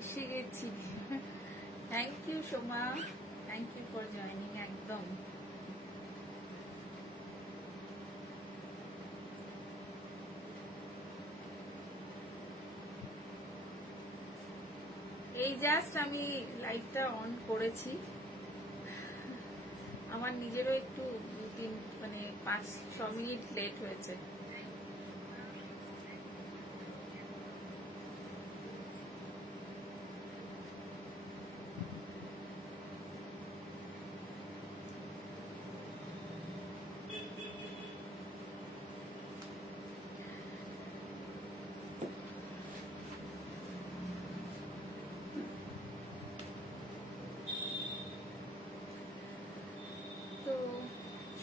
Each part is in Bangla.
এসে গেছি। Thank you Soma, thank you for joining. একদম এই জাস্ট আমি লাইভটা অন করেছি। আমার নিজেরও একটু 5-6 মিনিট লেট হয়েছে।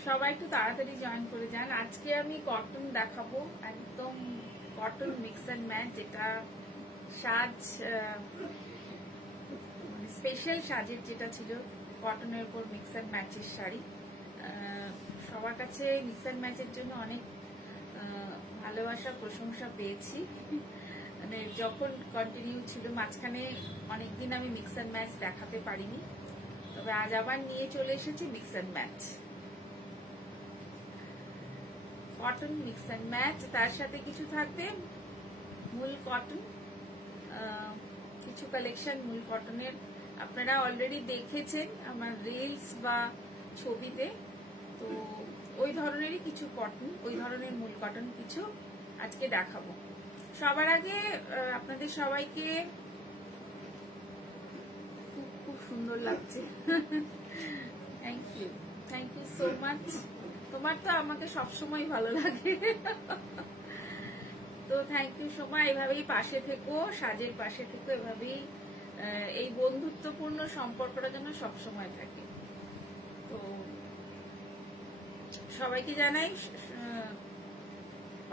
সবাই একটু তাড়াতাড়ি জয়েন করে যান। আজকে আমি কটন দেখাবো, একদম কটন মিক্স অ্যান্ড ম্যাচ, যেটা সাজ স্পেশাল সাজের যেটা ছিল কটনের উপর মিক্স অ্যান্ড ম্যাচের শাড়ি। সবার কাছে মিক্স অ্যান্ড ম্যাচের জন্য অনেক ভালোবাসা প্রশংসা পেয়েছি। মানে যখন কন্টিনিউ ছিল, মাঝখানে অনেকদিন আমি মিক্স অ্যান্ড ম্যাচ দেখাতে পারিনি, তবে আজ আবার নিয়ে চলে এসেছি mix and match, cotton mix and match. তার সাথে কিছু থাকবে মূল কটন, কিছু কালেকশন মূল কটনের আপনারা অলরেডি দেখেছেন আমার রিলস বা ছবিতে। তো ওই ধরনেরই কিছু কটন, ওই ধরনের মূল কটন কিছু আজকে দেখাবো। সবার আগে আপনাদের সবাইকে খুব সুন্দর লাগছে। Thank you so much. তোমার তো আমাকে সবসময় ভালো লাগে, তো থ্যাংক ইউ সো মাচ। এভাবেই পাশে থেকো, সাজের পাশে থেকো, এভাবেই এই বন্ধুত্বপূর্ণ সম্পর্কটা যেন সবসময় থাকে। তো সবাইকে জানাই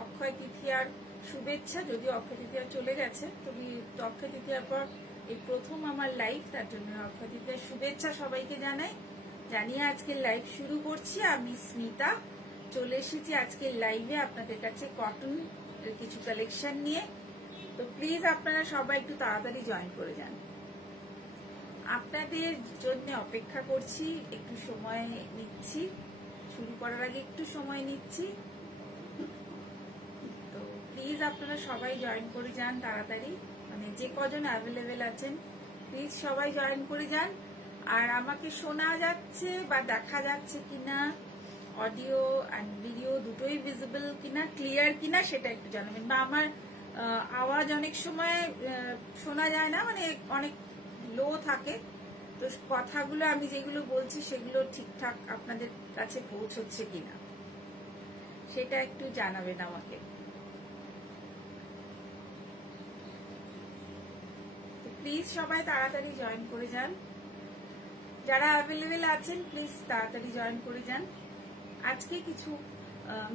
অক্ষয় তৃতীয়ার শুভেচ্ছা, যদিও অক্ষয় তৃতীয়া চলে গেছে, তবে অক্ষয় তৃতীয়ার পর এই প্রথম আমার লাইভ, তার জন্য অক্ষয় তৃতীয়ার শুভেচ্ছা সবাইকে জানাই। জানিয়ে আজকের লাইভ শুরু করছি। আমি স্মিতা চলে এসেছি আজকের লাইভে আপনাদের কাছে কটন কিছু কালেকশন নিয়ে। তো প্লিজ আপনারা সবাই একটু তাড়াতাড়ি জয়েন করে যান, আপনাদের জন্য অপেক্ষা করছি। একটু সময় নিচ্ছি, শুরু করার আগে একটু সময় নিচ্ছি, তো প্লিজ আপনারা সবাই জয়েন করে যান তাড়াতাড়ি। মানে যে কজন অ্যাভেলেবেল আছেন প্লিজ সবাই জয়েন করে যান। আর আমাকে শোনা যাচ্ছে বা দেখা যাচ্ছে কিনা, অডিও অ্যান্ড ভিডিও দুটোই ভিজিবল কিনা, ক্লিয়ার কিনা, সেটা একটু জানাবেন। বা আমার আওয়াজ অনেক সময় শোনা যায় না, মানে অনেক লো থাকে, তো কথাগুলো আমি যেগুলো বলছি সেগুলো ঠিকঠাক আপনাদের কাছে পৌঁছচ্ছে কিনা সেটা একটু জানাবেন আমাকে। প্লিজ সবাই তাড়াতাড়ি জয়েন করে যান, যারা অ্যাভেলেবেল আছেন প্লিজ তাড়াতাড়ি জয়েন করে যান। আজকে কিছু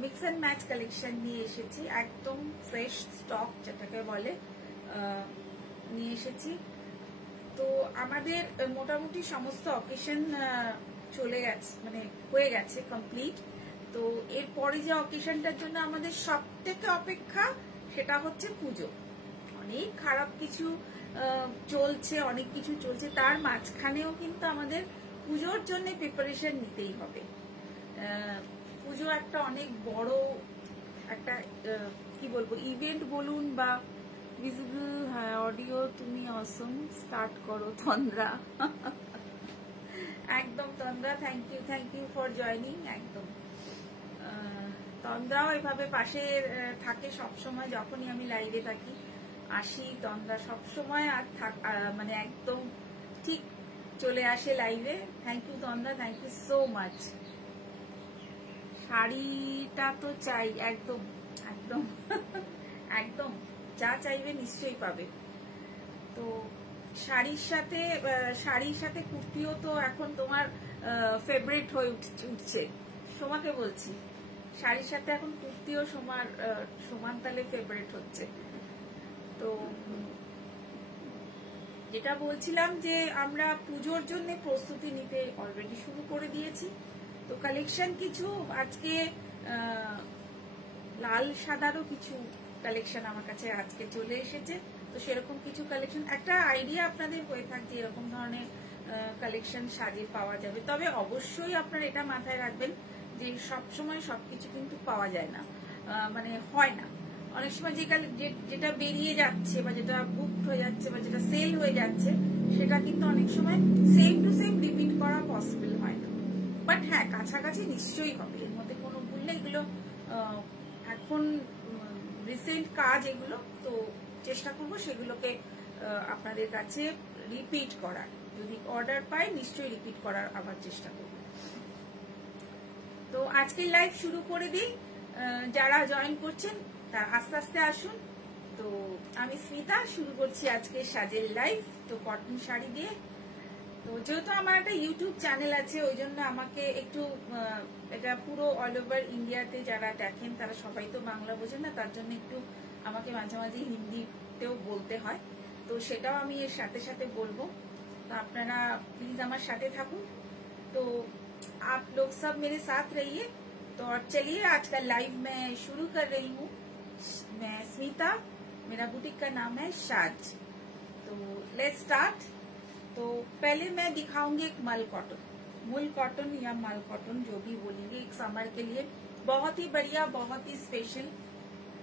মিক্স অ্যান্ড ম্যাচ কালেকশন নিয়ে এসেছি, একদম ফ্রেশ স্টক যেটাকে বলে নিয়ে এসেছি। তো আমাদের মোটামুটি সমস্ত অকেশন চলে গেছে, মানে হয়ে গেছে কমপ্লিট। তো এরপরে যে অকেশনটার জন্য আমাদের সব থেকে অপেক্ষা, সেটা হচ্ছে পুজো। অনেক খারাপ কিছু চলছে, অনেক কিছু চলছে, তার মাঝখানেও কিন্তু আমাদের পুজোর জন্য প্রিপারেশন নিতেই হবে। পুজো একটা অনেক বড় একটা কি বলবো ইভেন্ট বলুন বা ভিজিবল। হ্যাঁ, অডিও তুমি অসম, স্টার্ট করো তন্দ্রা। একদম তন্দ্রা, থ্যাংক ইউ ফর জয়নিং। একদম তন্দ্রাও এভাবে পাশে থাকে সবসময়, যখনই আমি লাইভে থাকি আসি, তন্দ্রা সবসময় আর মানে একদম ঠিক চলে আসে লাইভে। Thank you Tandra, thank you so much. শাড়িটা তো চাই, একদম একদম একদম যা চাইবে নিশ্চয়ই পাবে। তো শাড়ির সাথে কুর্তিও তো এখন তোমার ফেভারিট হয়ে উঠছে। সোমাকে বলছি, শাড়ির সাথে এখন কুর্তিও সমান তালে ফেভারিট হচ্ছে। তো যেটা বলছিলাম যে আমরা পুজোর জন্য প্রস্তুতি নিতে অলরেডি শুরু করে দিয়েছি। তো কালেকশন কিছু আজকে লাল সাদারও কিছু কালেকশন আমার কাছে আজকে চলে এসেছে। তো সেরকম কিছু কালেকশন, একটা আইডিয়া আপনাদের হয়ে থাকছে এরকম ধরনের কালেকশন সাজে পাওয়া যাবে। তবে অবশ্যই আপনারা এটা মাথায় রাখবেন যে সবসময় সবকিছু কিন্তু পাওয়া যায় না, মানে হয় না। অনেক সময় যেটা বেরিয়ে যাচ্ছে বা যেটা বুকড হয়ে যাচ্ছে বা যেটা সেল হয়ে যাচ্ছে, সেটা কিন্তু অনেক সময় সেম টু সেম রিপিট করা পসিবল হয় না। বাট হ্যাঁ, কাছাকাছি নিশ্চয়ই হবে, এর মধ্যে কোনো ভুল নেই। এগুলো এখন রিসেন্ট কাজ, এগুলো তো চেষ্টা করব সেগুলোকে আপনাদের কাছে রিপিট করার। যদি অর্ডার পাই নিশ্চয়ই রিপিট করার আবার চেষ্টা করব। তো আজকের লাইভ শুরু করে দিই। যারা জয়েন করছেন তারা আস্তে আস্তে আসুন। তো আমি স্মিতা, শুরু করছি আজকে সাজের লাইভ। তো কটন শাড়ি দিয়ে, তো যেহেতু আমার একটা ইউটিউব চ্যানেল আছে, ওই জন্য আমাকে একটু এটা পুরো অল ওভার ইন্ডিয়াতে যারা দেখেন তারা সবাই তো বাংলা বোঝেন না, তার জন্য একটু আমাকে মাঝে মাঝে হিন্দিতেও বলতে হয়। তো সেটাও আমি এর সাথে সাথে বলবো। तो अपना प्लीज हमारे साथे थाकुन। तो आप लोग सब मेरे साथ रहिए। तो और चलिए आज का लाइव मैं शुरू कर रही हूँ। मैं स्मिता, मेरा बुटीक का नाम है शाज। तो लेट्स स्टार्ट। तो पहले मैं दिखाऊंगी एक मल कॉटन, मूल कॉटन या मल कॉटन जो भी बोलेंगे, एक समर के लिए बहुत ही बढ़िया, बहुत ही स्पेशल।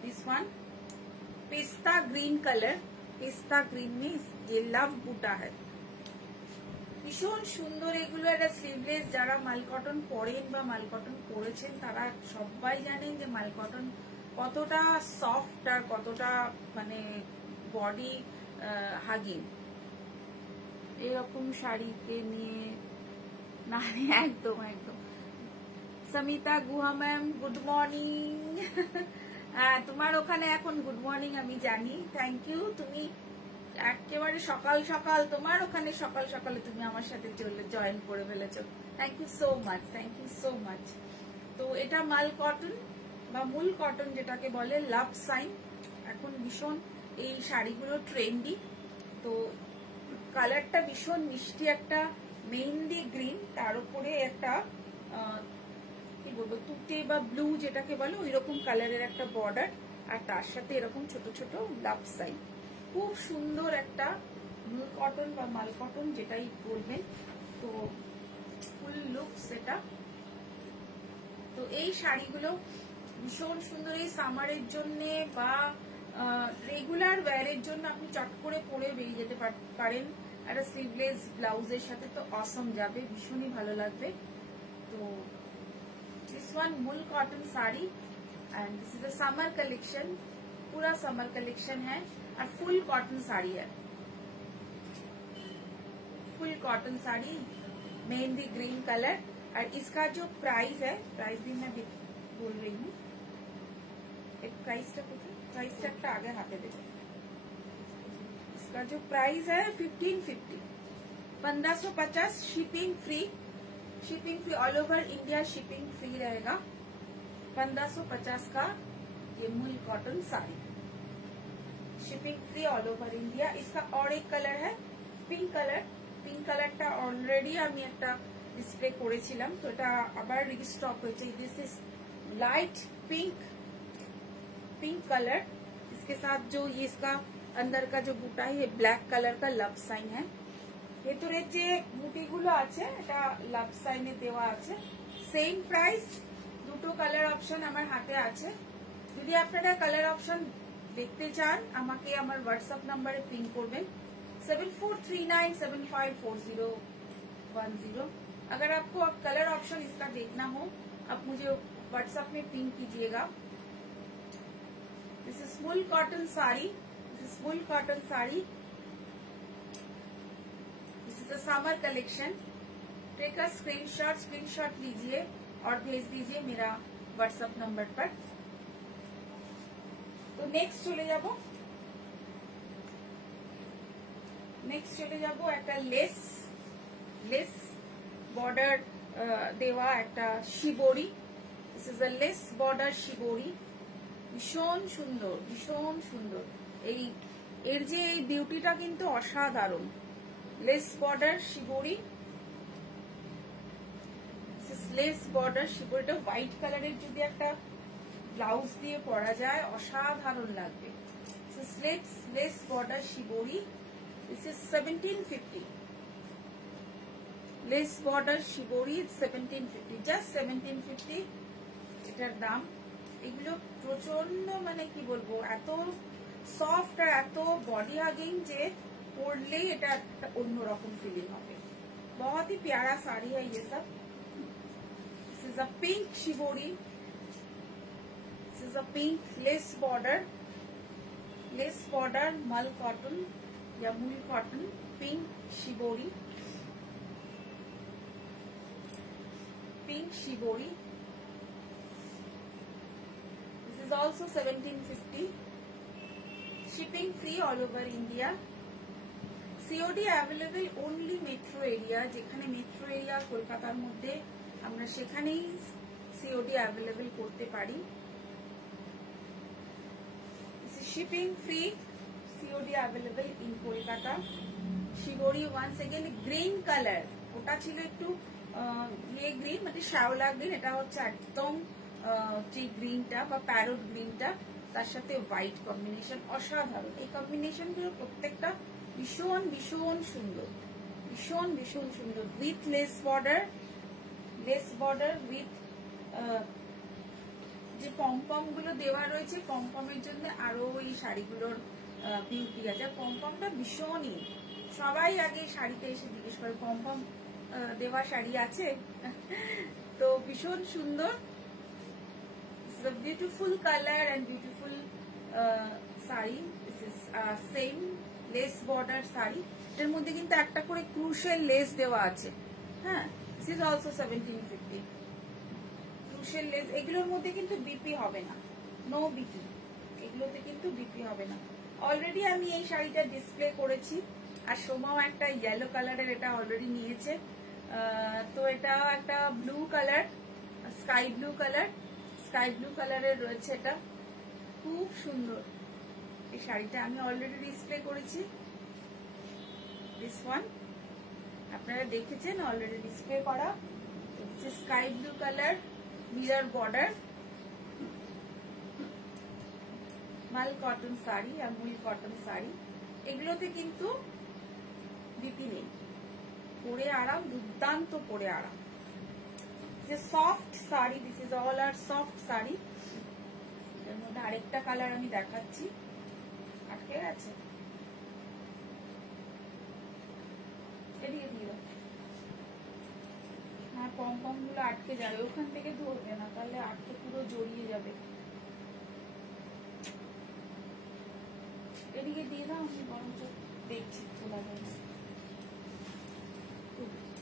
दिस वन पिस्ता ग्रीन कलर, पिस्ता ग्रीन में ये लव बूटा है, ভীষণ সুন্দর। এগুলো একটা স্লিভলেস। যারা মাল কটন পরেন বা মাল কটন পরেছেন তারা সবাই জানেন যে মাল কটন কতটা সফট আর কতটা মানে বডি হাগিং। এরকম শাড়িকে নিয়ে না, একদম একদম। সমিতা গুহা ম্যাম, গুড মর্নিং। তোমার ওখানে এখন গুড মর্নিং আমি জানি, থ্যাংক ইউ। তুমি একেবারে সকাল সকাল, তোমার ওখানে সকাল সকালে তুমি আমার সাথে জয়েন করে ফেলেছো, thank you so much, thank you so much. তো এটা মাল কটন বা মূল কটন যেটাকে বলে, লাভ সাইন। এখন ভীষণ এই শাড়িগুলো ট্রেন্ডি। তো কালারটা ভীষণ মিষ্টি, একটা মেহেন্দি গ্রিন, তার উপরে একটা কি বলবো তুতে বা ব্লু যেটাকে বলে ওই রকম কালারের একটা বর্ডার, আর তার সাথে এরকম ছোট ছোট লাভ সাইন। খুব সুন্দর একটা মূল কটন বা মাল কটন যেটাই বলবেন। তো ফুল লুক সেটা। তো এই শাড়িগুলো ভীষণ সুন্দর এই সামারের জন্য বা রেগুলার ওয়্যারের জন্য আপনি চট করে পরে বেরিয়ে যেতে পারেন একটা স্লিভলেস ব্লাউজের সাথে। তো অসম যাবে, ভীষণই ভালো লাগবে। তো दिस वन मूल cotton sari and this is a summer collection, पूरा समर कलेक्शन है और फुल कॉटन साड़ी है, full cotton sari mehndi green colour. और इसका जो प्राइस है, प्राइस भी मैं बोल रही हूँ, एक प्राइस टैग आगे हाथे देखो। इसका जो प्राइस है 1550, 1550, shipping free, shipping free all over India, shipping free रहेगा। 1550 का ये मूल cotton sari, shipping free all over India. इसका और एक कलर है पिंक कलर। पिंक कलरটা অলরেডি আমি একটা ডিসপ্লে করেছিলাম, তো এটা আবার রিস্টক হয়েছে। This is light pink, pink colour. इसके साथ जो ये इसका अंदर का जो बूटा है ये ब्लैक कलर का लव साइन है। ভেতরের যে বুটিগুলো আছে এটা লাভ সাইনে দেওয়া আছে। সেম প্রাইস, দুটো কালার অপশন আমার হাতে আছে। যদি আপনারা কালার অপশন দেখতে চান আমাকে আমার হোয়াটসঅ্যাপ নাম্বারে পিং করবেন 7439754010। अगर आपको कलर ऑप्शन इसका देखना हो आप मुझे व्हाट्सएप में पिंग कीजिएगा। This is full cotton sari, this is full cotton sari, this is a summer collection. Take a screenshot लीजिए और भेज दीजिए मेरा व्हाट्सएप नंबर पर। तो नेक्स्ट चले जाबो, একটা লেস বর্ডার দেওয়া একটা shibori. This is a lace border shibori, ভীষণ সুন্দর, ভীষণ সুন্দর। এর যে এই বিউটিটা কিন্তু অসাধারণ। Lace border shibori, lace border শিবরিটা হোয়াইট কালারের যদি একটা ব্লাউজ দিয়ে পরা যায়, অসাধারণ লাগবে। Sleeves lace border shibori, this is 1750। Lace border shibori 1750, just 1750 এটার দাম। এগুলো প্রচন্ড মানে কি বলবো, এত সফট আর এত বডি হাগিং যে পরলেই এটা একটা অন্যরকম ফিলিং হবে। बहुत ही प्यारा साड़ी है ये सब। This is a pink shibori, this is a pink lace border मल कॉटन या मूल cotton, pink shibori, pink shibori. This is also 1750, shipping free all over India, COD available only metro area. যেখানে মেট্রো এরিয়া কলকাতার মধ্যে আমরা সেখানেই COD অ্যাভেলেবেল করতে পারি। Shipping free, COD available in Kolkata. Shibori once again green colour, ওটা ছিল একটু ইয়ে গ্রিন মানে শ্যাওলা গ্রিন, এটা হচ্ছে একদম যে গ্রিনটা বা প্যারোট গ্রিনটা, তার সাথে হোয়াইট কম্বিনেশন অসাধারণ। এই কম্বিনেশন গুলো প্রত্যেকটা ভীষণ ভীষণ সুন্দর, ভীষণ ভীষণ সুন্দর। উইথ লেস বর্ডার উইথ যে পমপম গুলো দেওয়া রয়েছে, পমপমের জন্য আরো এই শাড়িগুলোর বিউটি আছে। পমপমটা ভীষণই, সবাই আগে শাড়িতে এসে জিজ্ঞেস করে পমপম দেওয়া শাড়ি আছে, তো ভীষণ সুন্দর। Beautiful colour and beautiful sari. This is same less border sari, এটার মধ্যে কিন্তু একটা করে ক্রুশেল লেস দেওয়া আছে। হ্যাঁ, দিস ইজ অলসো 1750, ক্রুশেল লেস। এগুলোর মধ্যে কিন্তু বিপি হবে না, নো বিপি, এগুলোতে কিন্তু বিপি হবে না। অলরেডি আমি এই শাড়িটা ডিসপ্লে করেছি, আর সোমাও একটা ইয়েলো কালারের এটা অলরেডি নিয়েছে। তো এটা একটা ব্লু কালার, স্কাই ব্লু কালারের রয়েছে, এটা খুব সুন্দর। এই শাড়িটা আমি অলরেডি ডিসপ্লে করেছি, দিস ওয়ান আপনারা দেখেছেন অলরেডি ডিসপ্লে করা। Sky blue colour, mirror border, মাল কটন শাড়ি আর মুল কটন শাড়ি। এগুলোতে কিন্তু বিপি নেই, পরে আরাম, দুর্দান্ত পরে আরাম। যে soft sari, this is all are soft sari. এর মধ্যে আরেকটা কালার আমি দেখাচ্ছি, আটকে গেছে, এদিকে দিয়ে দাও। হ্যাঁ, পমপম গুলো আটকে যাবে, ওখান থেকে ধরবে না, তাহলে আটকে পুরো জড়িয়ে যাবে। এদিকে দিয়ে দাও, আমি বরঞ্চ দেখছি খোলা যাবে।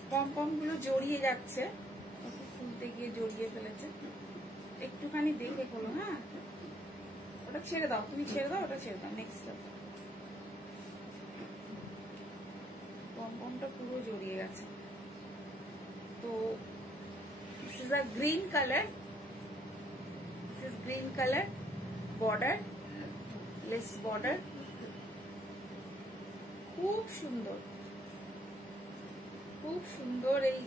পমপম গুলো জড়িয়ে যাচ্ছে, খুলতে গিয়ে জড়িয়ে ফেলেছে, একটুখানি দেখে খোলো। হ্যাঁ, ওটা ছেড়ে দাও, তুমি ছেড়ে দাও, ওটা ছেড়ে দাও। নেক্সট পমপমটা পুরো জড়িয়ে গেছে। তো this is a green colour, this is green colour border, less border, খুব সুন্দর, খুব সুন্দর এই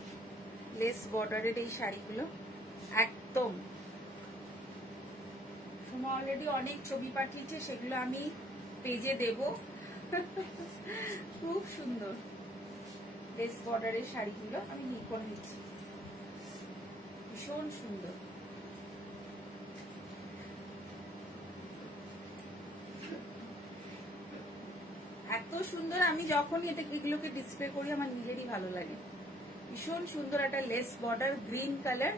লেস বর্ডারের এই শাড়িগুলো। একদম সোমা অলরেডি অনেক ছবি পাঠিয়েছে, সেগুলো আমি পেজে দেব। খুব সুন্দর লেস বর্ডারের শাড়িগুলো আমি করে দিচ্ছি, ভীষণ সুন্দর। এত সুন্দর, আমি যখনই এগুলোকে ডিসপ্লে করি আমার নিজেরই ভালো লাগে। ভীষণ সুন্দর একটা লেস বর্ডার, গ্রিন কালার।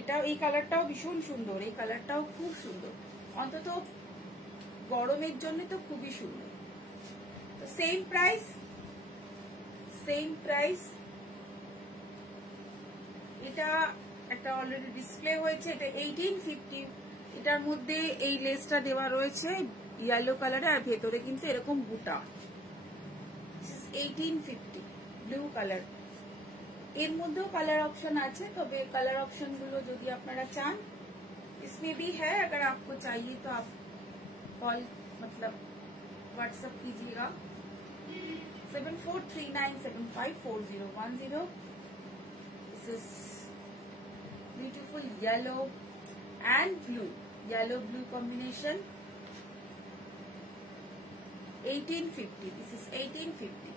এটাও, এই কালারটাও ভীষণ সুন্দর, এই কালারটাও খুব সুন্দর, অন্তত গরমের জন্য তো খুবই সুন্দর। সেম প্রাইস, এটা একটা অলরেডি ডিসপ্লে হয়েছে, এটা 1850। এটার মধ্যে এই লেসটা দেওয়া রয়েছে ইয়েলো কালারে, আর ভেতরে কিন্তু এরকম বুটা। 1850 ব্লু কালার। এর মধ্যেও কালার অপশন আছে, তবে কালার অপশন গুলো যদি আপনারা চান, इसमें भी है, अगर आपको चाहिए तो आप कॉल मतलब व्हाट्सएप कीजिएगा 7439754010। This is beautiful yellow and blue, yellow blue combination. 1850. This is 1850.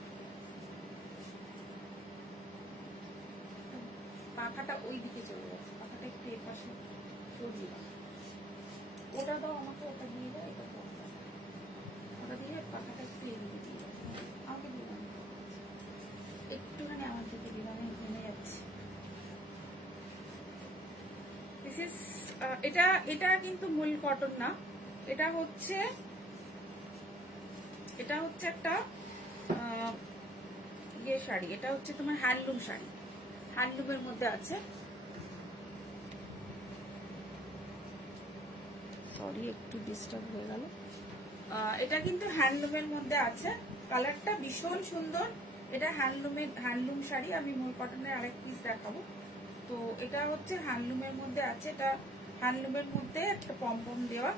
পাখাটা ওই দিকে চলে যাচ্ছে, পাখাটা একটু এর পাশে সরিয়ে দাও। ওটা দাও আমাকে, ওটা দিয়ে দাও, এটা দাও, ওটা দিয়ে পাখাটা একটু এদিকে দিয়ে দাও। আমাকে দিয়ে দাও, একটুখানি আমার দিকে দিয়ে দাও, আমি ঘুমে যাচ্ছি। দিস ইজ এটা কিন্তু মূল কটন না, এটা হচ্ছে একটা ইয়ে শাড়ি, এটা হচ্ছে তোমার হ্যান্ডলুম শাড়ি, হ্যান্ডলুমের মধ্যে আছে। সরি একটু ডিস্টার্ব হয়ে গেল। এটা কিন্তু হ্যান্ডলুমের মধ্যে আছে, কালারটা ভীষণ সুন্দর। এটা হ্যান্ডলুম শাড়ি। আমি মূল কটনের আরেক পিস দেখাবো। তো এটা হচ্ছে হ্যান্ডলুমের মধ্যে আছে, এটা হ্যান্ডলুমের মধ্যে একটা পমপম দেওয়া,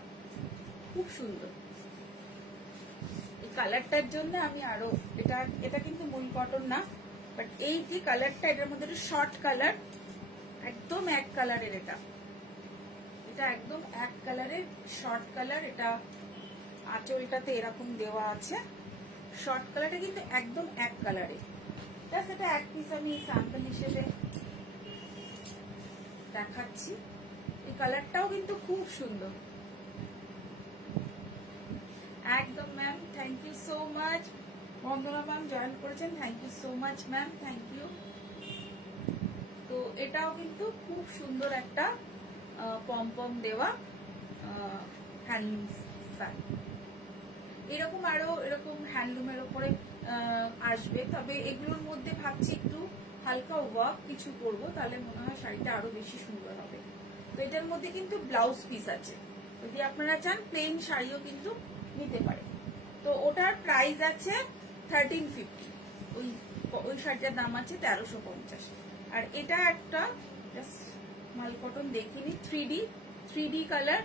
খুব সুন্দর। এই কালারটার জন্য আমি আরো এটা কিন্তু মূল কটন না, বাট এই যে কালারটা, এটার মধ্যে একটা শর্ট কালার, একদম এক কালারের, এটা একদম এক কালারের শর্ট কালার। এটা আঁচলটাতে এরকম দেওয়া আছে, শর্ট কালারটা কিন্তু একদম এক কালারের। জাস্ট এটা এক পিস আমি স্যাম্পল হিসেবে দেখাচ্ছি। এই কালারটাও কিন্তু খুব সুন্দর একদম। Ma'am thank you so much. Bandana ma'am join করেছেন, thank you so much ma'am, thank you. তো এটাও কিন্তু খুব সুন্দর একটা পমপম দেওয়া হ্যান্ডলুম শাড়ি। এরকম আরো এরকম হ্যান্ডলুমের উপরে আসবে, তবে এগুলোর মধ্যে ভাবছি একটু হালকা ওয়ার্ক কিছু করবো, তাহলে মনে হয় শাড়িটা আরো বেশি সুন্দর হবে। তো এটার মধ্যে কিন্তু ব্লাউজ পিস আছে, যদি আপনারা চান প্লেন শাড়িও কিন্তু নিতে পারে। তো ওটার প্রাইস আছে 1350, ওই শাড়িটার দাম আছে 1350। আর এটা একটা মাল কটন দেখিনি, 3D কালার।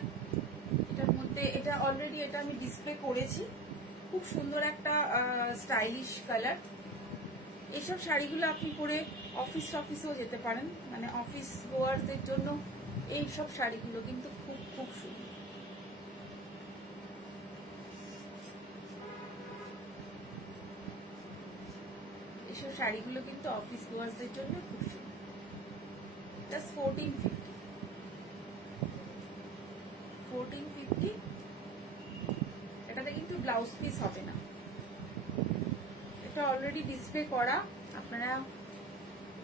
এটার মধ্যে এটা অলরেডি এটা আমি ডিসপ্লে করেছি, খুব সুন্দর একটা স্টাইলিশ কালার। এইসব শাড়িগুলো আপনি পরে অফিসেও যেতে পারেন, মানে অফিস গোয়ারদের জন্য এইসব শাড়িগুলো কিন্তু খুব খুব সুন্দর। এইসব শাড়িগুলো কিন্তু অফিস গোয়ারদের জন্য খুব সুন্দর। জাস্ট 1450। এটাতে কিন্তু ব্লাউজ পিস হবে না, এটা অলরেডি ডিসপ্লে করা। আপনারা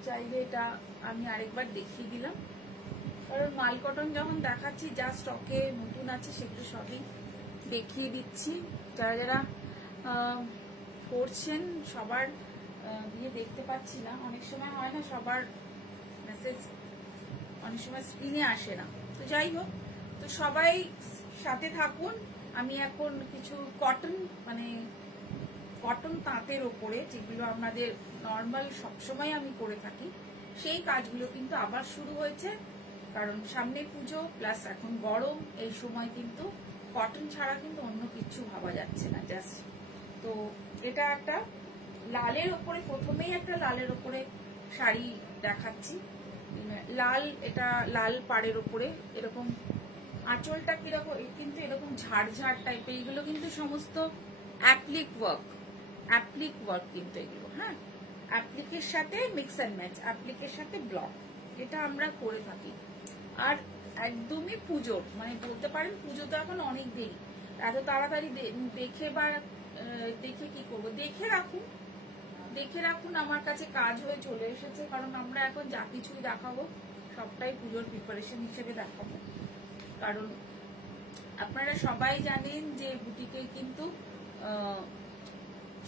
চাইলে এটা আমি আরেকবার দেখিয়ে দিলাম, কারণ মাল কটন যখন দেখাচ্ছি যা স্টকে নতুন আছে সেগুলো সবই দেখিয়ে দিচ্ছি। যারা যারা করছেন সবার দিয়ে দেখতে পাচ্ছি না, অনেক সময় হয় না সবার মেসেজ অনেক সময় স্ক্রিনে আসে না। তো যাই হোক, তো সবাই সাথে থাকুন। আমি এখন কিছু কটন তাঁতের ওপরে, যেগুলো আমাদের নর্মাল সবসময় আমি করে থাকি, সেই কাজগুলো কিন্তু আবার শুরু হয়েছে। কারণ সামনে পুজো প্লাস এখন গরম, এই সময় কিন্তু কটন ছাড়া কিন্তু অন্য কিছু ভাবা যাচ্ছে না। জাস্ট তো এটা একটা লালের ওপরে, প্রথমেই একটা লালের ওপরে শাড়ি দেখাচ্ছি, লাল, এটা লাল পাড়ের ওপরে এরকম আঁচলটা কিরকম, কিন্তু এরকম ঝাড় টাইপের। এগুলো কিন্তু সমস্ত অ্যাপ্লিক ওয়ার্ক কিন্তু এগুলো, হ্যাঁ, অ্যাপ্লিকের সাথে মিক্স অ্যান্ড ম্যাচ, অ্যাপ্লিকের সাথে ব্লক, এটা আমরা করে থাকি। আর একদমই পুজোর, মানে বলতে পারেন পুজো তো এখন অনেক দেরি, এত তাড়াতাড়ি দেখে কি করবো, দেখে রাখুন। আমার কাছে কাজ হয়ে চলে এসেছে, কারণ আমরা এখন যা কিছুই দেখাবো সবটাই পুজোর প্রিপারেশন হিসেবে দেখাবো। কারণ আপনারা সবাই জানেন যে বুটিকে কিন্তু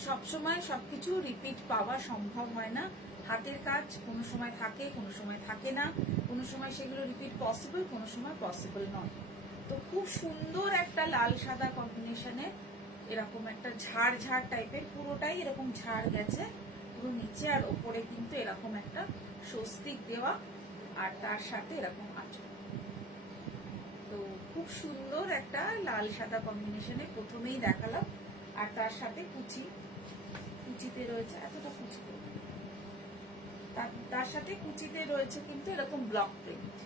সবসময় সবকিছু রিপিট পাওয়া সম্ভব হয় না। হাতের কাজ কোনো সময় থাকে, কোনো সময় থাকে না, কোনো সময় সেগুলো রিপিট পসিবল, কোনো সময় পসিবল নয়। তো খুব সুন্দর একটা লাল সাদা কম্বিনেশনে এরকম একটা ঝাড় টাইপের, পুরোটাই এরকম ঝাড় গেছে পুরো নিচে, আর ওপরে কিন্তু এরকম একটা স্বস্তিক দেওয়া, আর তার সাথে এরকম আঁচল। তো খুব সুন্দর একটা লাল সাদা কম্বিনেশনে প্রথমেই দেখালাম। আর তার সাথে কুচিতে রয়েছে, এতটা কুচিতে, তার সাথে কুচিতে রয়েছে কিন্তু এরকম ব্লক প্রিন্ট।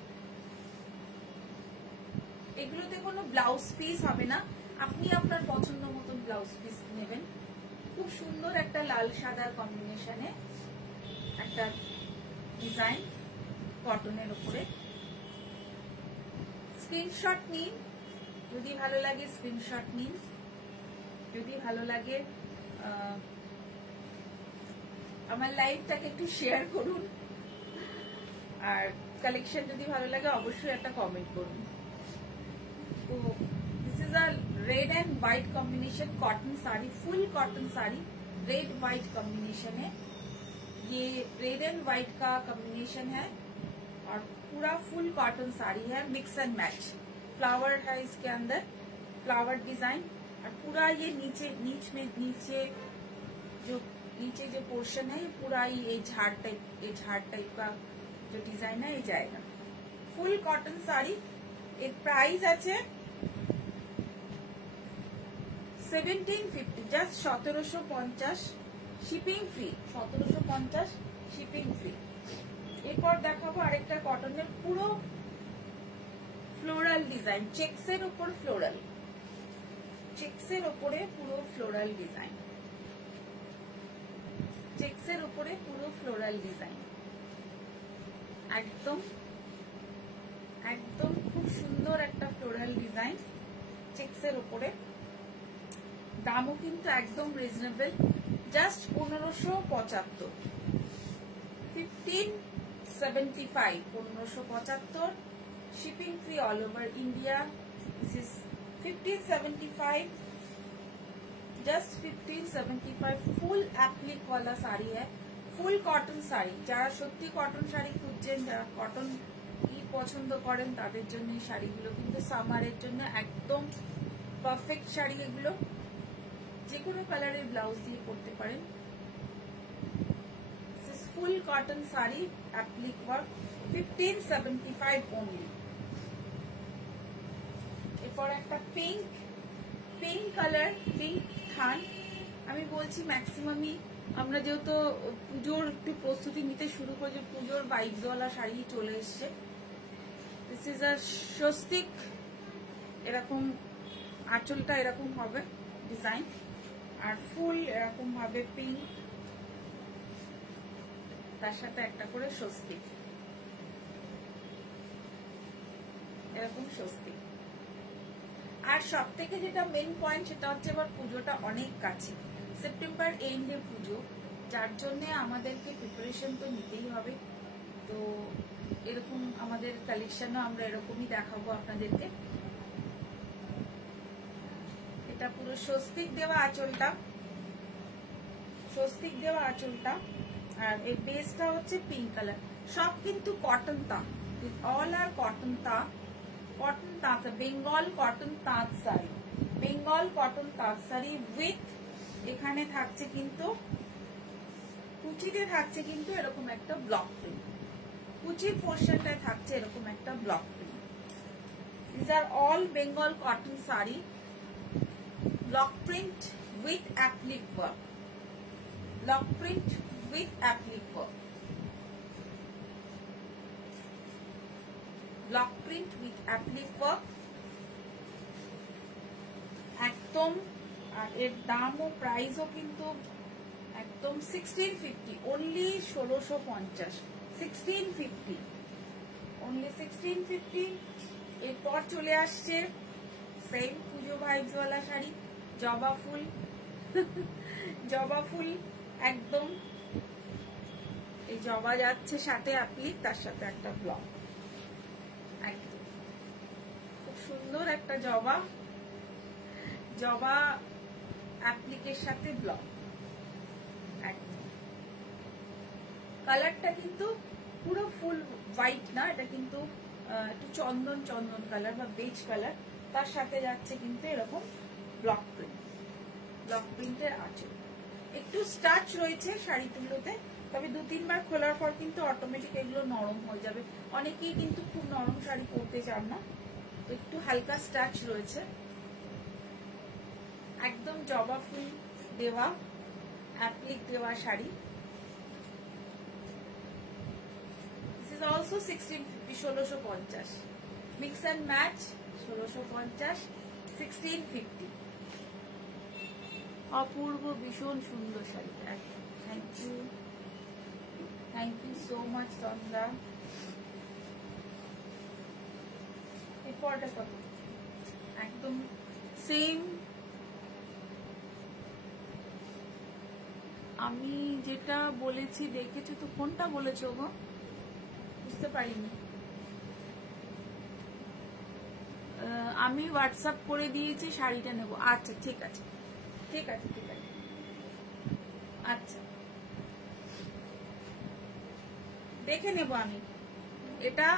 এগুলোতে কোনো ব্লাউজ পিস হবে না, আপনি আপনার পছন্দ মতন ব্লাউজ পিস নেবেন। খুব সুন্দর একটা লাল সাদার কম্বিনেশনে একটা ডিজাইন কটনের উপরে। স্ক্রিনশট নিন, যদি ভালো লাগে স্ক্রিনশট নিন, যদি ভালো লাগে আমার লাইভটাকে একটু শেয়ার করুন, আর কালেকশন যদি ভালো লাগে অবশ্যই একটা কমেন্ট করুন। तो this is a red and white combination cotton sari, full cotton sari red white combination है। ये रेड एंड व्हाइट का कॉम्बिनेशन है और पूरा फुल कॉटन साड़ी है, मिक्स एंड मैच। फ्लावर है इसके अंदर, फ्लावर डिजाइन, और पूरा ये नीचे नीचे जो पोर्शन है ये पूरा ये झाड़ टाइप का जो डिजाइन है ये जाएगा। फुल कॉटन साड़ी, এর প্রাইস আছে 1750, just 1750 shipping free, 1750 shipping free. এরপর দেখাবো আরেকটা কটনের পুরো ফ্লোরাল ডিজাইন, চেকসের উপর ফ্লোরাল, চেকসের উপরে পুরো ফ্লোরাল ডিজাইন, চেকসের উপরে পুরো ফ্লোরাল ডিজাইন, একদম একদম খুব সুন্দর একটা ফ্লোরাল ডিজাইন চেকসের উপরে। দামও কিন্তু একদম reasonable, just 1575, 1575, 1575 shipping free all over India. This is 1575, just 1575। Full applique वाला শাড়ি है, ফুল কটন শাড়ি। যারা সত্যি কটন শাড়ি খুঁজছেন, যারা কটন পছন্দ করেন তাদের জন্য এই শাড়িগুলো কিন্তু সামারের জন্য একদম পারফেক্ট শাড়ি। এগুলো যে কোনো কালারের ব্লাউজ দিয়ে পরতে পারেন। ফুল cotton sari, applique work, 1575 only. এরপর একটা পিঙ্ক কালার, পিঙ্ক থান। আমি বলছি ম্যাক্সিমামই আমরা যেহেতু পুজোর একটু প্রস্তুতি নিতে শুরু করেছি, পুজোর বাইকওয়ালা শাড়ি চলে এসছে। দিস ইজ আ স্বস্তিক, এরকম আঁচলটা এরকম হবে ডিজাইন, আর ফুল এরকম ভাবে পিঙ্ক, তার সাথে একটা করে স্বস্তিক, এরকম স্বস্তিক। আর সব থেকে যেটা মেন পয়েন্ট সেটা হচ্ছে এবার পুজোটা অনেক কাছে, সেপ্টেম্বর এন্ডে পুজো, যার জন্য আমাদেরকে প্রিপারেশন তো নিতেই হবে। তো এরকম আমাদের কালেকশনও আমরা এরকমই দেখাবো আপনাদেরকে। এটা পুরো স্বস্তিক দেওয়া আঁচলটা, স্বস্তিক দেওয়া আঁচলটা, আর এর বেসটা হচ্ছে পিঙ্ক কালার। সব কিন্তু কটন তাঁত, অল আর কটন তাঁত, কটন তাঁত, বেঙ্গল কটন তাঁত শাড়ি, বেঙ্গল কটন তাঁত শাড়ি উইথ এখানে থাকছে কিন্তু কুচিতে থাকছে কিন্তু এরকম একটা ব্লক প্রিন্ট, কুচির পোর্শনটায় থাকছে এরকম একটা block print. This are all Bengal cotton sari, block print with applique work, block print with applique work, block print with applique work একদম। আর এর দাম ও প্রাইসও কিন্তু একদম 1650, অনলি 1650, 1650, অনলি 1650। এরপর চলে আসছে সেম পুজো ভাইবসওয়ালা শাড়ি, জবা ফুল, জবা ফুল একদম, এই জবা যাচ্ছে সাথে অ্যাপ্লিক, তার সাথে একটা ব্লক, একদম খুব সুন্দর একটা জবা, জবা অ্যাপ্লিকের সাথে ব্লক একদম। কালারটা কিন্তু পুরো ফুল হোয়াইট না, এটা কিন্তু একটু চন্দন চন্দন কালার বা বেজ কালার, তার সাথে যাচ্ছে কিন্তু এরকম ব্লক প্রিন্ট, ব্লক প্রিন্টের আঁচল। একটু স্টাচ রয়েছে শাড়িগুলোতে, তবে 2-3 বার খোলার পর কিন্তু অটোমেটিক এগুলো নরম হয়ে যাবে। অনেকেই কিন্তু খুব নরম শাড়ি পরতে চান না, তো একটু হালকা স্টাচ রয়েছে। একদম জবা ফুল দেওয়া অ্যাপ্লিক দেওয়া sari. This is also 1650, 1650 mix and match 1650, 1650। অপূর্ব, ভীষণ সুন্দর শাড়িটা। থ্যাংক ইউ সো মাচ তন্দ্রা। এরপরটা কত? একদম সেম। আমি যেটা বলেছি দেখেছো তো? কোনটা বলেছো গো? বুঝতে পারিনি। আমি হোয়াটসঅ্যাপ করে দিয়েছি শাড়িটা নেব। আচ্ছা ঠিক আছে, ঠিক আছে, ঠিক আছে। আচ্ছা দেখে নেব আমি। এটা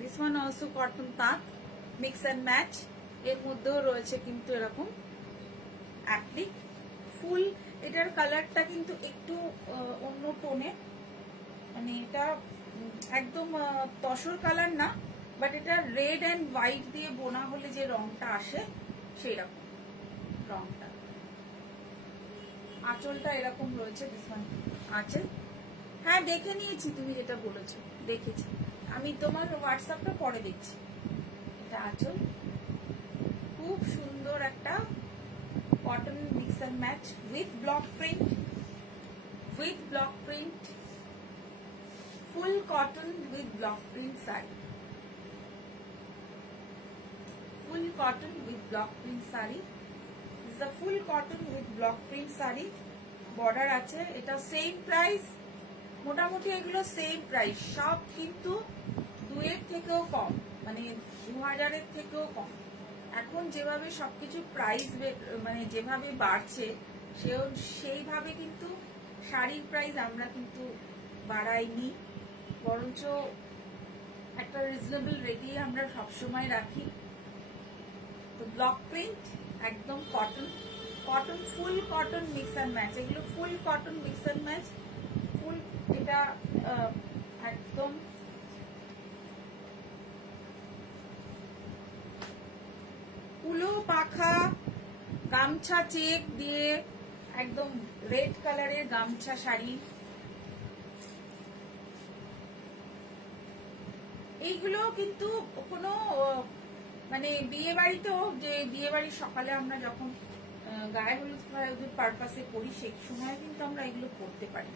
দিস ওয়ান অলসো কটন তাঁত, মিক্স অ্যান্ড ম্যাচ। এর মধ্যেও রয়েছে কিন্তু এরকম অ্যাপ্লিক ফুল। এটার কালারটা কিন্তু একটু অন্য টোনে, মানে এটা একদম তসর কালার না, বাট এটা রেড অ্যান্ড হোয়াইট দিয়ে বোনা হলে যে রংটা আসে সেই রকম রংটা। আঁচলটা এরকম রয়েছে, আঁচল। হ্যাঁ দেখে নিয়েছি, তুমি যেটা বলেছো দেখেছি আমি। তোমার হোয়াটসঅ্যাপটা পরে দেখছি। এটা আঁচল, খুব সুন্দর একটা cotton mix and match with block print, full cotton with block print sari, full cotton with block print sari. Is the full cotton with block print sari. Border আছে। এটা সেম প্রাইস, মোটামুটি এগুলো সেম প্রাইস সব, কিন্তু 2-এর থেকেও কম, মানে 2000-এর থেকেও কম। এখন যেভাবে সবকিছু প্রাইস মানে যেভাবে বাড়ছে, সেইভাবে কিন্তু শাড়ির প্রাইস আমরা কিন্তু বাড়াইনি, বরঞ্চ একটা রিজনেবল রেটেই আমরা সবসময় রাখি। তো ব্লক প্রিন্ট, একদম cotton, cotton full cotton mix and match. এগুলো full cotton mix and match, full. এটা একদম কুলো পাখা গামছা চেক দিয়ে একদম রেড কালারের গামছা শাড়ি। এইগুলো কিন্তু কোনো মানে বিয়ে বাড়িতেও, যে বিয়ে বাড়ির সকালে আমরা যখন গায়ে হলুদ পারপাসে করি, সেই সময় কিন্তু আমরা এগুলো পরতে পারি।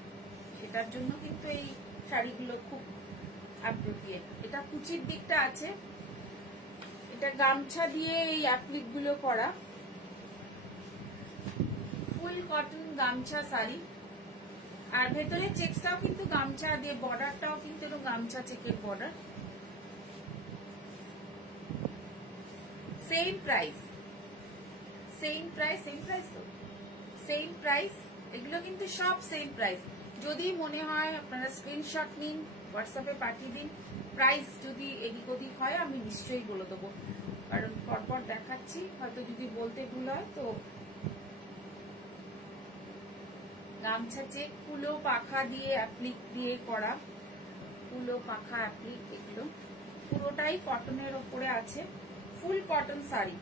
সেটার জন্য কিন্তু এই শাড়িগুলো খুব অ্যাপ্রোপ্রিয়েট। এটা কুচির দিকটা আছে, এটা গামছা দিয়ে এই অ্যাপ্লিক গুলো করা, ফুল কটন গামছা শাড়ি। আর ভেতরে চেকসটাও কিন্তু গামছা দিয়ে, বর্ডারটাও কিন্তু গামছা চেকের border. Same price, same price, same price তো, সেম প্রাইস। এগুলো কিন্তু সব সেম প্রাইস। যদি মনে হয় আপনারা স্ক্রিনশট নিন, হোয়াটসঅ্যাপে পাঠিয়ে দিন। প্রাইস যদি এদিক ওদিক হয় আমি নিশ্চয়ই বলে দেবো, কারণ পরপর দেখাচ্ছি, হয়তো যদি বলতে ভুল হয় তো। গামছা চেক, কুলো পাখা দিয়ে অ্যাপ্লিক দিয়ে করা, কুলো পাখা অ্যাপ্লিক, এগুলো পুরোটাই কটনের ওপরে আছে। ফুল কটন শাড়ি,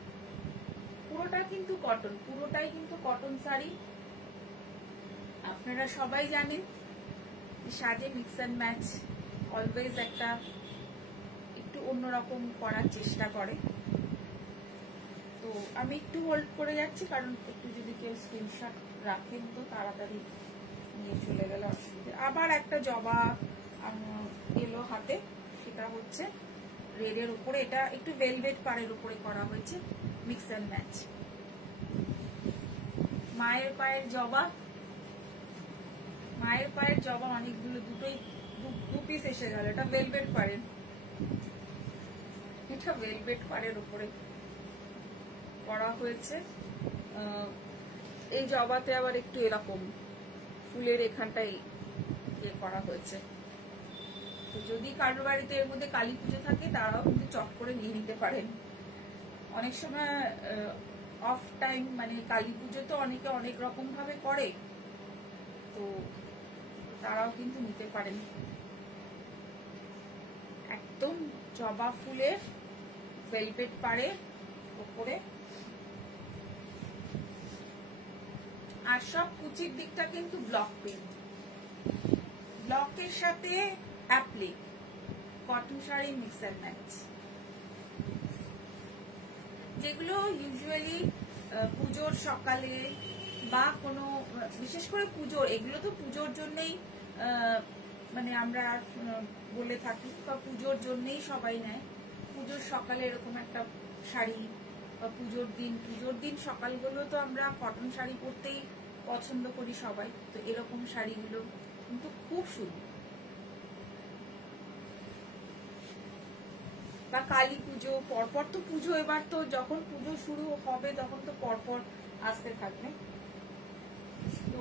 পুরোটা কিন্তু কটন, পুরোটাই কিন্তু কটন শাড়ি। আপনারা সবাই জানেন সাজে মিক্স অ্যান্ড ম্যাচ অলওয়েজ একটা একটু অন্যরকম করার চেষ্টা করে। তো আমি একটু হোল্ড করে যাচ্ছি, কারণ একটু যদি কেউ স্ক্রিনশট রাখেন তো তাড়াতাড়ি নিয়ে চলে গেলে অসুবিধা। আবার একটা জবা এলো হাতে, সেটা হচ্ছে রেডের উপরে। এটা একটু ভেলভেট পাড়ের উপরে করা হয়েছে, মিক্স অ্যান্ড ম্যাচ। মায়ের পায়ের জবা, মায়ের পায়ের জবা অনেকগুলো, দুটোই দু পিস এসে গেল। এটা ভেলভেট পাড়ের, এটা ভেলভেট পাড়ের উপরে করা হয়েছে। এই জবাতে আবার একটু এরকম ফুলের এখানটাই ইয়ে করা হয়েছে। তো যদি কারোর বাড়িতে এর মধ্যে কালী পুজো থাকে, তারাও কিন্তু চট করে নিয়ে নিতে পারেন। অনেক সময় অফ টাইম, মানে কালী পুজো তো অনেকে অনেক রকম ভাবে করে, তো তারাও কিন্তু নিতে পারেন। একদম জবা ফুলের ভেলভেট পাড়ে উপরে। আর সব কুচির দিকটা কিন্তু ব্লক প্রিন্ট, ব্লকের সাথে applique, cotton sari mix and match. যেগুলো ইউজুয়ালি পুজোর সকালে বা কোনো বিশেষ করে পুজোর, এগুলো তো পুজোর জন্যই মানে আমরা বলে থাকি, বা পুজোর জন্যই সবাই নেয়। পুজোর সকালে এরকম একটা শাড়ি, বা পুজোর দিন সকালগুলো তো আমরা কটন শাড়ি পরতেই পছন্দ করি সবাই, তো এরকম শাড়িগুলো কিন্তু খুব সুন্দর। বা কালী পুজো, পরপর তো পুজো, এবার তো যখন পুজো শুরু হবে তখন তো পরপর আসতে থাকবে। তো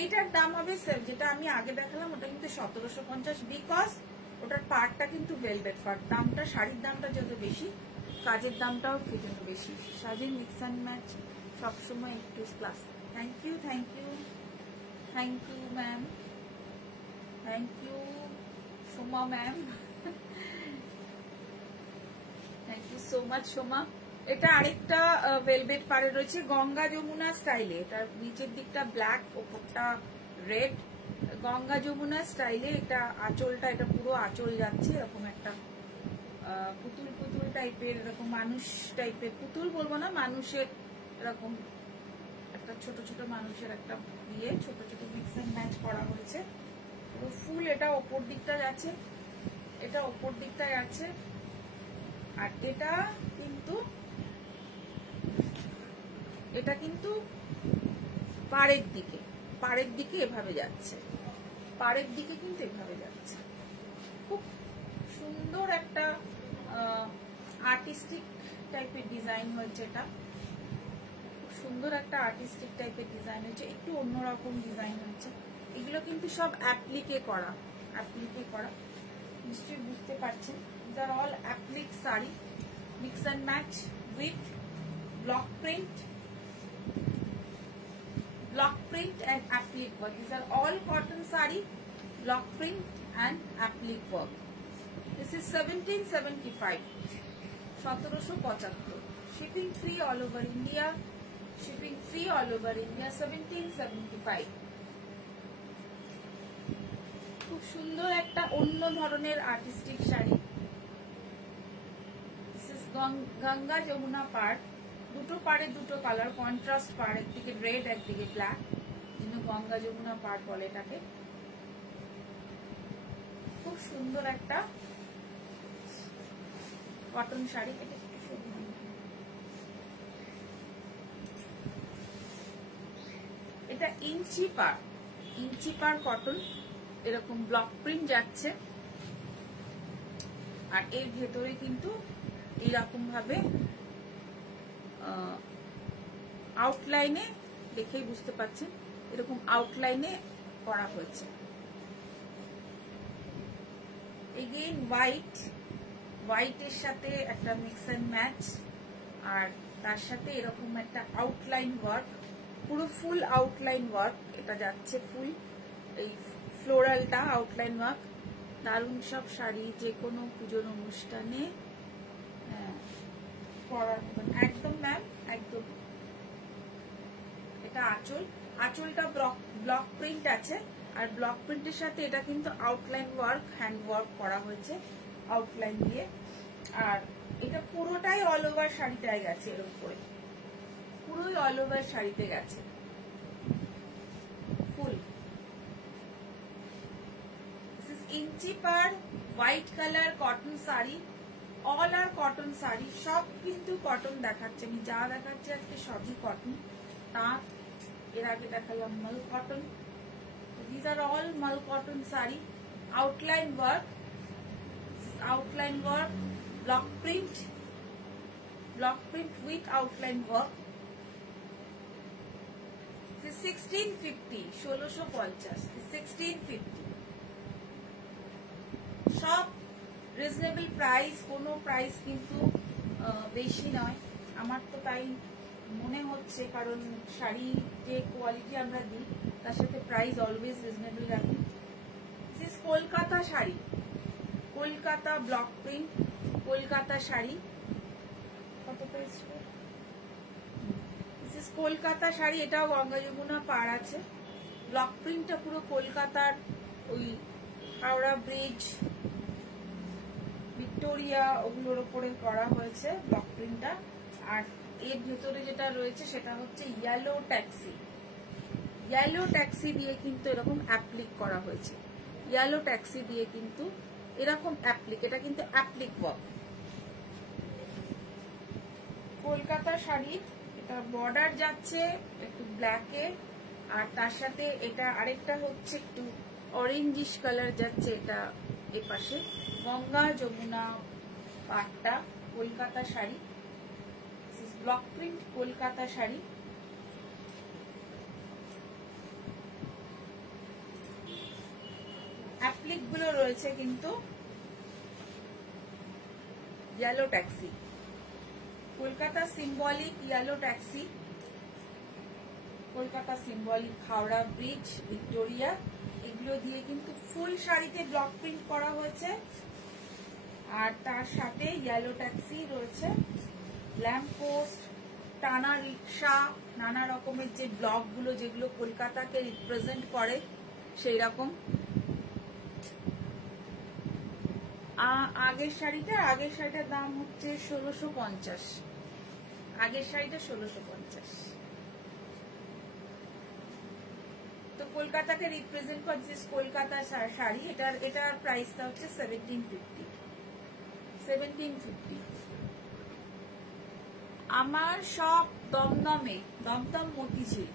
এইটার দাম হবে, যেটা আমি আগে দেখালাম ওটা কিন্তু 1750, বিকজ ওটার পার্টটা কিন্তু ভেলভেট পার্ট। দামটা, শাড়ির দামটা যত বেশি, কাজের দামটাও সেজন্য বেশি। সাজের মিক্স অ্যান্ড ম্যাচ সবসময় একটু plus. Thank you, thank you, thank you ma'am, thank you Soma ma'am, thank you so much Soma. এটা আরেকটা ভেলভেট পাড়ে রয়েছে, গঙ্গা যমুনা স্টাইলে। এটার নিচের দিকটা ব্ল্যাক, ওপরটা রেড, গঙ্গা যমুনা স্টাইলে। এটা আঁচলটা, এটা পুরো আঁচল যাচ্ছে এরকম একটা পুতুল পুতুল টাইপের, এরকম মানুষ টাইপের, পুতুল বলবো না, মানুষের এরকম একটা ছোট ছোট মানুষের একটা দিয়ে ছোট ছোট মিক্স এন্ড ম্যাচ করা হয়েছে। পুরো ফুল এটা ওপর দিকটা যাচ্ছে, এটা ওপর দিকটা যাচ্ছে। আর এটা কিন্তু পাড়ের দিকে এভাবে যাচ্ছে, পাড়ের দিকে কিন্তু এভাবে যাচ্ছে। খুব সুন্দর একটা আর্টিস্টিক টাইপের ডিজাইন হয়েছে। এটা খুব সুন্দর একটা আর্টিস্টিক টাইপের ডিজাইন হয়েছে, একটু অন্যরকম ডিজাইন হয়েছে। এগুলো কিন্তু সব অ্যাপ্লিকে করা, নিশ্চয়ই বুঝতে পারছেন। These are all applique saree, mix and match with block print and applique work. These are all cotton saree, block print and applique work. This is 1775, 1775. Shipping free all over India. 1775. খুব সুন্দর একটা অন্য ধরনের artistic sari. This is Ganga Yamuna পাড়, দুটো পাড়ে দুটো কালার, কন্ট্রাস্ট পাড়, একদিকে রেড একদিকে ব্ল্যাক, কিন্তু গঙ্গা যমুনা পাড় বলে এটাকে। খুব সুন্দর একটা কটন শাড়ি। এটা ইঞ্চি পাড় কটন, এরকম ব্লক প্রিন্ট যাচ্ছে। আর এর ভেতরে কিন্তু এইরকম ভাবে আউটলাইনে, দেখেই বুঝতে পারছেন, এরকম আউটলাইনে করা হয়েছে। এগেইন হোয়াইটের সাথে একটা মিক্স এন্ড ম্যাচ, আর তার সাথে এরকম একটা আউটলাইন ওয়ার্ক, পুরো ফুল আউটলাইন ওয়ার্ক এটা যাচ্ছে। ফুল এই ফ্লোরালটা আউটলাইন ওয়ার্ক। দারুণ সব শাড়ি, যে কোনো পুজোর অনুষ্ঠানে পরার একদম ম্যাম, একদম। এটা আঁচলটা ব্লক প্রিন্ট আছে, আর ব্লক প্রিন্টের সাথে এটা কিন্তু আউটলাইন ওয়ার্ক, হ্যান্ড ওয়ার্ক করা হয়েছে আউটলাইন দিয়ে। আর এটা পুরোটাই অল ওভার শাড়িটায় গেছে, এর উপরে পুরোই অল ওভার শাড়িতে গেছে ফুল। দিস ইজ ইঞ্চি পাড় white colour cotton sari, all are cotton sari, সব কিন্তু কটন দেখাচ্ছে। আমি যা দেখাচ্ছি আজকে সবই কটন। তাঁত, এর আগে দেখালাম মাল কটন। দিস আর অল মাল cotton sari, outline work, block print with outline work. This is 1650, 1650, 1650. সব রিজনেবল প্রাইস, কোনো প্রাইস কিন্তু বেশি নয়, আমার তো তাই মনে হচ্ছে, কারণ শাড়ি যে কোয়ালিটি আমরা দিই তার সাথে প্রাইস অলওয়েজ রিজনেবল রাখি। This is Kolkata sari, Kolkata block print, Kolkata sari. কত price? This is Kolkata sari, এটাও গঙ্গা যমুনা পাড় আছে। ব্লক প্রিন্টটা পুরো কলকাতার ওই হাওড়া ব্রিজ, ভিক্টোরিয়া, ওগুলোর উপরে করা হয়েছে ব্লক প্রিন্টটা। আর এর ভেতরে যেটা রয়েছে সেটা হচ্ছে ইয়েলো ট্যাক্সি। ইয়েলো ট্যাক্সি দিয়ে কিন্তু এরকম অ্যাপ্লিক করা হয়েছে, ইয়েলো ট্যাক্সি দিয়ে কিন্তু এরকম অ্যাপ্লিক, এটা কিন্তু অ্যাপ্লিক ওয়ার্ক। কলকাতা শাড়ি, এটা বর্ডার যাচ্ছে একটু ব্ল্যাকে, আর তার সাথে এটা আরেকটা হচ্ছে একটু অরেঞ্জিশ কালার যাচ্ছে, এটা এপাশে গঙ্গা যমুনা পাট্টা Kolkata sari, block print Kolkata sari. Applique গুলো রয়েছে কিন্তু yellow taxi, Kolkata symbolic yellow taxi, Kolkata symbolic Howrah bridge, Victoria, এগুলো দিয়ে কিন্তু ফুল শাড়িতে ব্লক প্রিন্ট করা হয়েছে। আর তার সাথে ইয়েলো ট্যাক্সি রয়েছে, ল্যাম্প পোস্ট, টানা রিক্সা, নানা রকমের যে ব্লক গুলো যেগুলো কলকাতাকে রিপ্রেজেন্ট করে সেই রকম। আগের শাড়িটার দাম হচ্ছে 1650, আগের শাড়িটা 1650। তো কলকাতাকে রিপ্রেজেন্ট করছে কলকাতা শাড়ি, এটার প্রাইসটা হচ্ছে 1750। আমার সব দমদমে, দমদম মতিঝিল,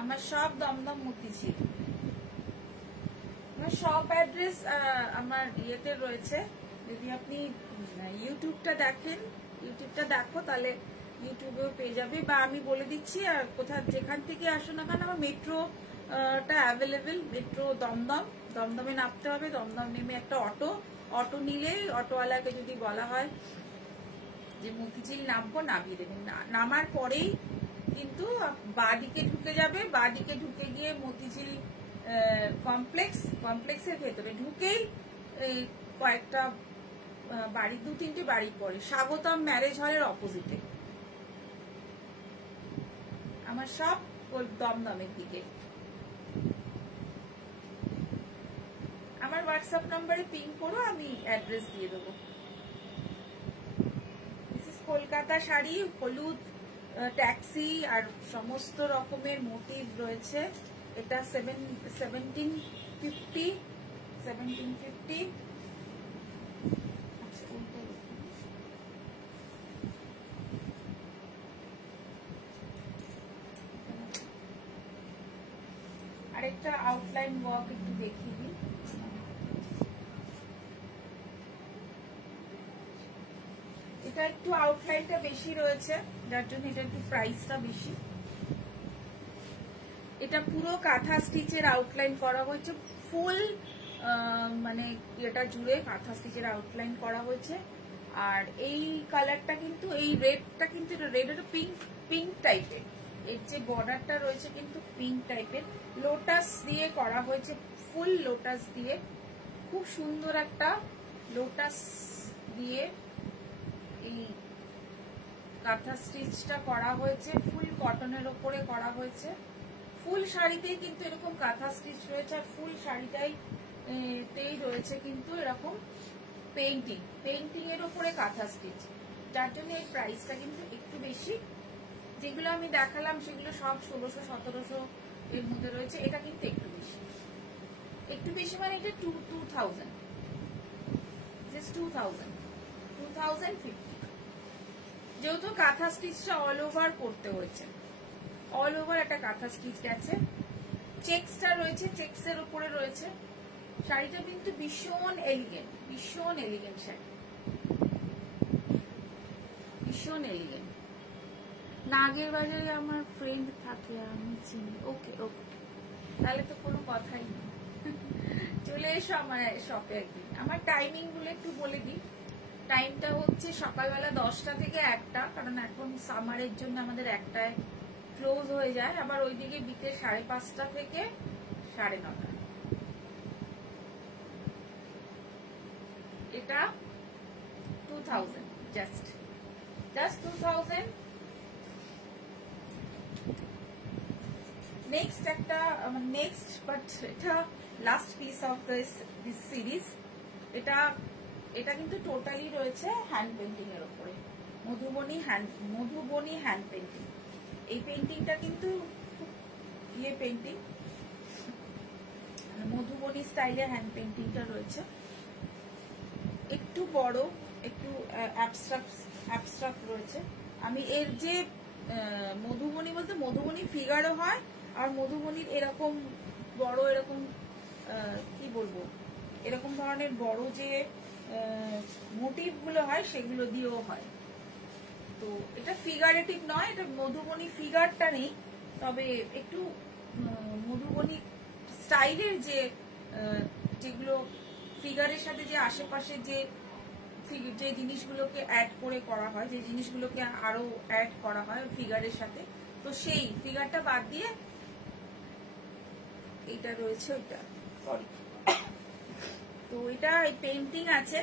আমার সব দমদম মতিঝিল। আমার সব অ্যাড্রেস আমার ইয়েতে রয়েছে। যদি আপনি ইউটিউবটা দেখো তাহলে ইউটিউবেও পেয়ে যাবে, বা আমি বলে দিচ্ছি আর যেখান থেকে আসো না কেন আমার মেট্রোটা অ্যাভেলেবেল। মেট্রো দমদমে নামতে হবে, দমদম নেমে একটা অটো নিলেই অটোওয়ালাকে যদি বলা হয় যে মতিঝিল নামবো, নামিয়ে দেবেন। নামার পরেই কিন্তু বাঁদিকে ঢুকে যাবে, বাঁদিকে ঢুকে গিয়ে মতিঝিল কমপ্লেক্সের ভেতরে ঢুকেই কয়েকটা বাড়ি, 2-3টে বাড়ি পরে স্বাগতম ম্যারেজ হলের অপোজিটে। আমার সব দমদমের দিকে। আমার হোয়াটসঅ্যাপ নাম্বারে পিং করো, আমি অ্যাড্রেস দিয়ে দেবো। কলকাতা শাড়ি, হলুদ ট্যাক্সি আর সমস্ত রকমের মোটিভ রয়েছে। এটা 1750। আরেকটা আউটলাইন ওয়ার্ক একটু দেখিয়ে দিই। এটা একটু আউটলাইনটা বেশি রয়েছে, যার জন্য এটা একটু প্রাইসটা বেশি। এটা পুরো কাঁথা স্টিচের আউটলাইন করা হয়েছে, ফুল মানে এটা জুড়ে কাঁথা স্টিচের আউটলাইন করা হয়েছে। আর এই কালারটা কিন্তু, এই রেডটা কিন্তু, রেড একটা পিঙ্ক টাইপের, এর যে বর্ডারটা রয়েছে কিন্তু পিঙ্ক টাইপের, লোটাস দিয়ে করা হয়েছে, ফুল লোটাস দিয়ে, খুব সুন্দর একটা লোটাস দিয়ে এই কাঁথা স্টিচটা করা হয়েছে। ফুল কটনের ওপরে করা হয়েছে, ফুল শাড়িতেই কিন্তু এরকম কাঁথা স্টিচ রয়েছে, আর ফুল শাড়িটাই রয়েছে কিন্তু এরকম পেইন্টিং এর উপরে কাঁথা স্টিচ, যার জন্য এই প্রাইসটা কিন্তু একটু বেশি। যেগুলো আমি দেখালাম সেগুলো সব 1600-1700 এর মধ্যে রয়েছে, এটা কিন্তু একটু বেশি মানে এটা 2000, জাস্ট 2050। যেহেতু কাঁথা স্টিচটা অল ওভার করতে হয়েছে, অল ওভার একটা কাঁথা স্টিচ গেছে, চেক্সটা রয়েছে, চেক্সের উপরে রয়েছে। শাড়িটা কিন্তু ভীষণ এলিগেন্ট শাড়ি, ভীষণ এলিগেন্ট। নাগের বাজারে আমার ফ্রেন্ড থাকে, আমি চিনি। ওকে, তাহলে তো কোনো কথাই নেই, চলে এসো আমার শপে একদিন। আমার টাইমিং গুলো একটু বলে দিই। টাইমটা হচ্ছে সকালবেলা 10টা থেকে 1টা, কারণ এখন সামারের জন্য আমাদের 1টায় ক্লোজ হয়ে যায়। আবার ওইদিকে বিকেল 5:30 থেকে 9:30। এটা 2000, জাস্ট 2000। নেক্সট বাট এটা last piece of this series. এটা কিন্তু টোটালি রয়েছে হ্যান্ড পেন্টিং এর উপরে, মধুবনী হ্যান্ড পেন্টিং। এই পেন্টিংটা কিন্তু পেন্টিং, মধুবনী স্টাইলে হ্যান্ড পেন্টিংটা রয়েছে, একটু বড়, একটু অ্যাবস্ট্রাক্ট রয়েছে। আমি এর যে মধুবনী বলতে মধুবনী ফিগারও হয়, আর মধুবনীর এরকম বড়, এরকম কি বলবো, এরকম ধরনের বড় যে মোটিভ গুলো হয় সেগুলো দিয়েও হয়। তো এটা ফিগারেটিভ নয়, এটা মধুবনী ফিগারটা নেই, তবে একটু মধুবনী স্টাইলের যেগুলো ফিগারের সাথে যে আশেপাশে যে জিনিসগুলোকে অ্যাড করে করা হয়, যে জিনিসগুলোকে আরো অ্যাড করা হয় ফিগারের সাথে, তো সেই ফিগারটা বাদ দিয়ে এটা রয়েছে ওইটা, সরি। তো এটা পেন্টিং আছে,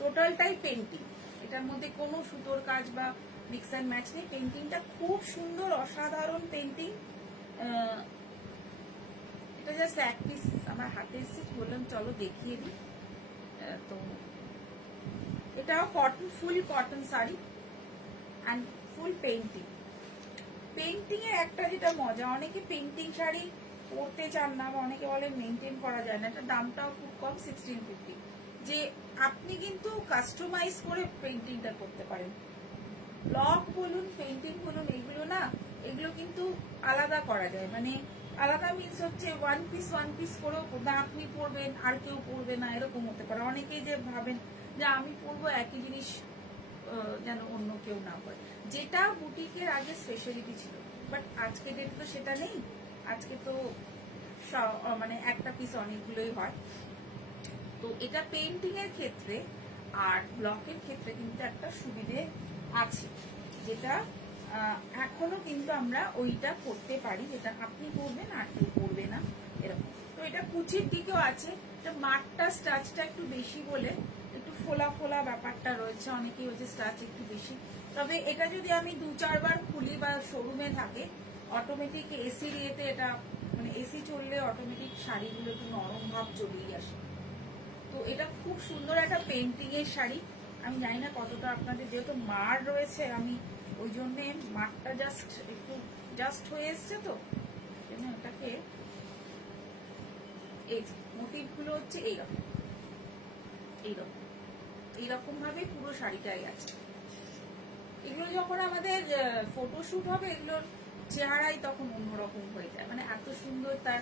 টোটালটাই পেন্টিং, এটার মধ্যে কোনো সুতোর কাজ বা মিক্স অ্যান্ড ম্যাচ নেই। পেন্টিংটা খুব সুন্দর, অসাধারণ পেন্টিং। এটা জাস্ট এক পিস আমার হাতে এসেছে, বললাম চলো দেখিয়ে দিই। তো এটাও cotton, full cotton sari and full painting. Painting এর একটা যেটা মজা, অনেকে পেন্টিং শাড়ি পরতে চান না, বা অনেকে বলে মেনটেন করা যায় না, এটা দামটাও খুব কম, 1650। যে আপনি কিন্তু কাস্টমাইজ করে পেন্টিংটা করতে পারেন। ব্লক বলুন, পেন্টিং বলুন, এগুলো না, এগুলো কিন্তু আলাদা করা যায়। মানে আলাদা মিন্স হচ্ছে ওয়ান পিস করেও না আপনি পরবেন আর কেউ পরবে না, এরকম হতে পারে। অনেকেই যে ভাবেন যে আমি পরবো একই জিনিস যেন অন্য কেউ না পরে, যেটা বুটিকের আগে স্পেশালিটি ছিল, বাট আজকে ডেট তো সেটা নেই। আজকে তো মানে একটা পিস অনেকগুলোই হয়। তো এটা পেন্টিং এর ক্ষেত্রে আর ব্লকের ক্ষেত্রে কিন্তু একটা সুবিধে আছে, যেটা এখনো কিন্তু আমরা ওইটা করতে পারি, যেটা আপনি করবেন আর কেউ করবে না, এরকম। তো এটা কুচির দিকেও আছে, এটা মাঠটা স্টাচটা একটু বেশি বলে একটু ফোলা ফোলা ব্যাপারটা রয়েছে, অনেকেই হচ্ছে স্টাচ একটু বেশি। তবে এটা যদি আমি 2-4 বার খুলি বা শোরুমে থাকে, অটোমেটিক এসি ইয়েতে এটা, মানে এসি চললে অটোমেটিক শাড়িগুলো একটু নরম ভাব চলেই আসে। তো এটা খুব সুন্দর একটা পেন্টিং এর শাড়ি। আমি জানি না কতটা আপনাদের, যেহেতু মার রয়েছে, আমি ওই জন্যে মারটা জাস্ট হয়ে এসছে, তো ওটাকে এই মোটিভ গুলো হচ্ছে এইরকম ভাবে পুরো শাড়িটাই আছে। এগুলো যখন আমাদের ফটোশুট হবে, এগুলোর চেহারাই তখন অন্যরকম হয়ে যায়, মানে এত সুন্দর তার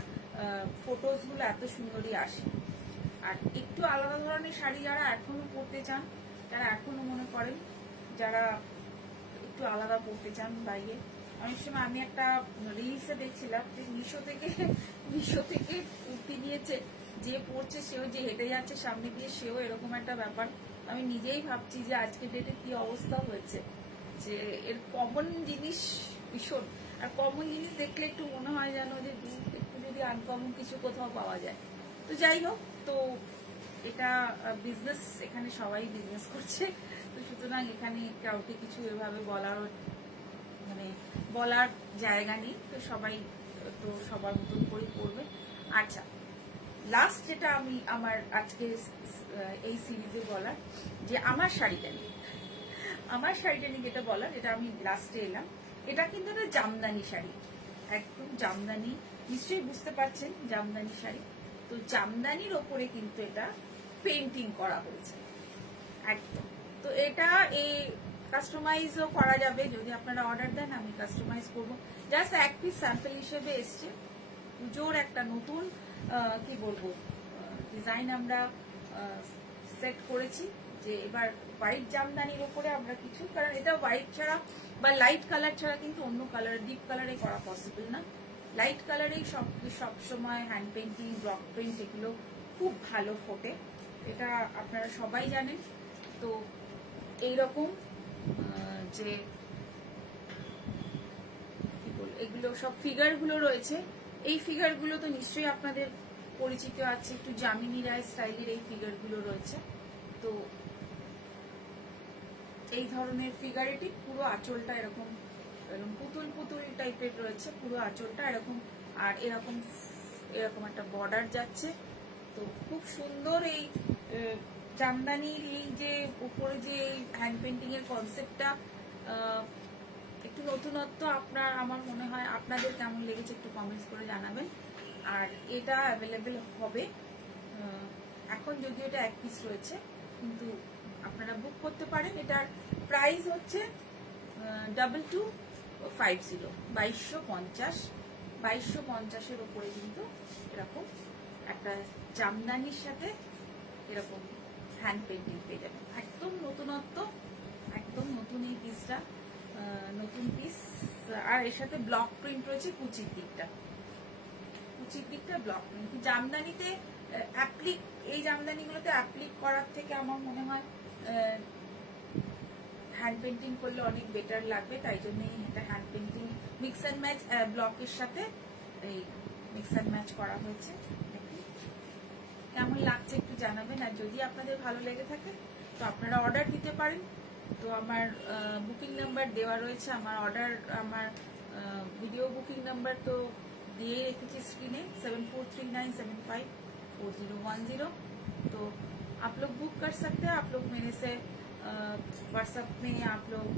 ফটোস গুলো এত সুন্দরই আসে। আর একটু আলাদা ধরনের শাড়ি যারা এখনো পরতে চান, যারা এখনো মনে করেন যারা একটু আলাদা পরতে চান বাইরে, অনেক সময় আমি একটা রিলসে দেখছিলাম যে মিশো থেকে কুর্তি নিয়েছে, যে পরছে সেও, যে হেঁটে যাচ্ছে সামনে দিয়ে সেও, এরকম একটা ব্যাপার। আমি নিজেই ভাবছি যে আজকের ডেটে কি অবস্থা হয়েছে, যে এর কমন জিনিস ভীষণ, আর কমন জিনিস দেখলে একটু মনে হয় যেন যে একটু যদি আনকমন কিছু কোথাও পাওয়া যায়। তো যাই হোক, তো এটা বিজনেস, এখানে সবাই বিজনেস করছে, তো সুতরাং এখানে কাউকে কিছু এভাবে বলার জায়গা নেই, তো সবাই তো সবার মতন করে করবে। আচ্ছা, লাস্ট যেটা আমি আমার আজকে এই সিরিজে বলার, যে আমার শাড়িটা নিয়ে যেটা বলার, যেটা আমি লাস্টে এলাম, এটা কিন্তু একটা জামদানি শাড়ি, একদম জামদানি, নিশ্চয়ই বুঝতে পারছেন জামদানি শাড়ি। তো জামদানির ওপরে কিন্তু এটা পেন্টিং করা হয়েছে একদম। তো এটা এই কাস্টমাইজও করা যাবে, যদি আপনারা অর্ডার দেন আমি কাস্টমাইজ করবো। জাস্ট এক পিস স্যাম্পল হিসেবে এসছে, পুজোর একটা নতুন কি বলবো ডিজাইন আমরা সেট করেছি, যে এবার হোয়াইট জামদানির ওপরে আমরা কিছু, কারণ এটা হোয়াইট ছাড়া বা লাইট কালার ছাড়া কিন্তু অন্য কালার, ডিপ কালারে করা পসিবল না। লাইট কালারেই সব সময় হ্যান্ড পেন্টিং, ব্লক প্রিন্ট এগুলো খুব ভালো ফোটে, এটা আপনারা সবাই জানেন। তো এইরকম যে কি বল, এগুলো সব ফিগার গুলো রয়েছে, এই ফিগার গুলো তো নিশ্চয়ই আপনাদের পরিচিত আছে, একটু যামিনী রায় স্টাইলের এই ফিগার গুলো রয়েছে। তো এই ধরনের ফিগারেটিভ, পুরো আঁচলটা এরকম পুতুল টাইপের রয়েছে, পুরো আঁচলটা এরকম, আর এরকম একটা বর্ডার যাচ্ছে। তো খুব সুন্দর এই জামদানির এই যে উপরে যে হ্যান্ড পেন্টিং এর কনসেপ্টটা একটু নতুনত্ব, আমার মনে হয় আপনাদের কেমন লেগেছে একটু কমেন্টস করে জানাবেন। আর এটা অ্যাভেলেবেল হবে এখন, যদিও এটা এক পিস রয়েছে, কিন্তু আপনারা বুক করতে পারেন। এটার প্রাইস হচ্ছে 2250, 2250 ওপরে কিন্তু এরকম একটা জামদানির সাথে এরকম হ্যান্ড পেন্টিং পেয়ে যাবেন। একদম নতুনত্ব, একদম নতুন এই পিসটা, নতুন পিস। আর এর সাথে ব্লক প্রিন্ট রয়েছে কুচির দিকটা ব্লক প্রিন্ট। জামদানিতে অ্যাপ্লিক, এই জামদানিগুলোতে অ্যাপ্লিক করার থেকে আমার মনে হয় হ্যান্ড পেন্টিং করলে অনেক বেটার লাগবে। তাই জন্যই এটা hand painting mix and match ব্লকের সাথে এই মিক্স অ্যান্ড ম্যাচ করা হয়েছে। কেমন লাগছে একটু জানাবেন। আর যদি আপনাদের ভালো লেগে থাকে তো আপনারা অর্ডার দিতে পারেন। তো আমার বুকিং নাম্বার দেওয়া রয়েছে, আমার ভিডিও बुकिंग नंबर तो दिए রেখেছি स्क्रीने 7439754010। तो आप लोग बुक कर सकते हैं। आप लोग मेरे से व्हाट्सएप में आप लोग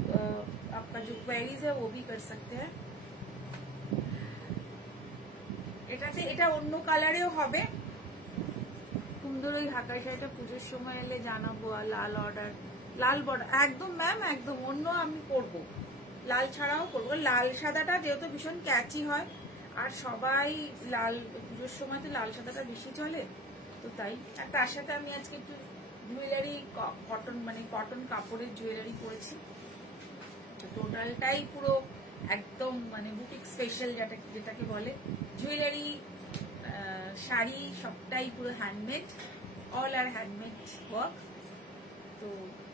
आपका जो क्वेरीज है वो भी कर सकते हैं। এটাতে এটা অন্য কালারেও হবে। সুন্দর ওই ঢাকাই শাড়িটা পুজোর সময় এলে জানাবো। আর লাল অর্ডার, লাল বর্ডার একদম ম্যাম, একদম অন্য আমি করবো, লাল ছাড়াও করবো। লাল সাদাটা যেহেতু ভীষণ ক্যাচি হয়, আর সবাই লাল পুজোর সময় তো লাল সাদাটা বেশি চলে, তো তাই। আর তার সাথে আমি আজকে একটু জুয়েলারি, কটন মানে কটন কাপড়ের জুয়েলারি পরেছি। টোটালটাই পুরো একদম মানে বুটিক স্পেশাল যেটাকে বলে, জুয়েলারি, শাড়ি সবটাই পুরো হ্যান্ডমেড, অল আর হ্যান্ডমেড ওয়ার্ক। তো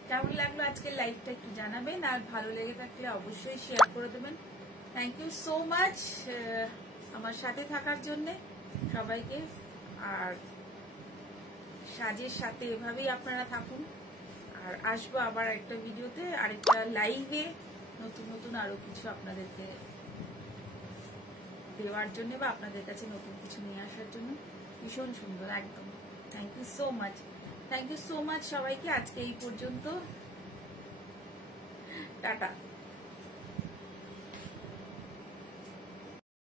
কেমন লাগলো আজকের লাইভটা একটু জানাবেন। আর ভালো লেগে থাকলে অবশ্যই শেয়ার করে দেবেন। থ্যাংক ইউ সো মাচ আমার সাথে থাকার জন্যে সবাইকে। আর সাজের সাথে এভাবেই আপনারা থাকুন। আর আসবো আবার একটা ভিডিওতে, আরেকটা লাইভে, নতুন নতুন আরো কিছু আপনাদেরকে দেওয়ার জন্য বা আপনাদের কাছে নতুন কিছু নিয়ে আসার জন্য। ভীষণ সুন্দর একদম। Thank you so much, thank you so much সবাইকে। আজকে এই পর্যন্ত, টাটা।